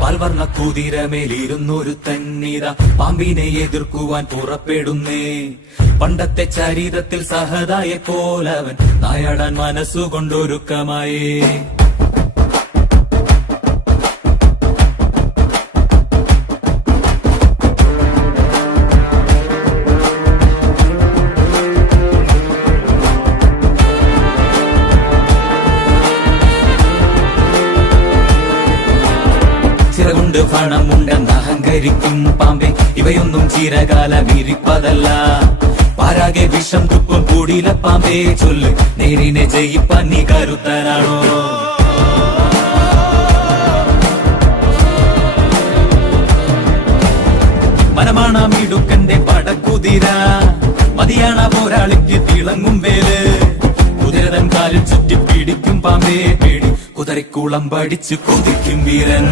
പാൽവർണ്ണ കുതിരമേലിരുന്നൊരു തന്നിത പാമ്പിനെ എതിർക്കുവാൻ പുറപ്പെടുന്നേ. പണ്ടത്തെ ചരിതത്തിൽ സഹതായെ പോലവൻ നായാടാൻ മനസ്സുകൊണ്ടൊരുക്കമായേ. ചിറകൊണ്ട് പണമുണ്ടെന്ന് അഹങ്കരിക്കും പാമ്പെ, ഇവയൊന്നും ചിരകാലം ഇരിപ്പതല്ല. പാരാകെ വിഷം തുപ്പും കൂടിയില പാമ്പേ, ചൊല്ല് നേരിനെ ജയിപ്പാൻ നീ കരുത്തനാണോ? മനമാണ മിടുക്കന്റെ പടക്കുതിര, മതിയാണ പോരാളിക്ക് തിളങ്ങും വേല്. കുതിരതൻ കാലിൽ ചുറ്റി പിടിക്കും പാമ്പേ പേടി, കുതിരക്കുളം പഠിച്ചു കൊതിക്കും വീരൻ.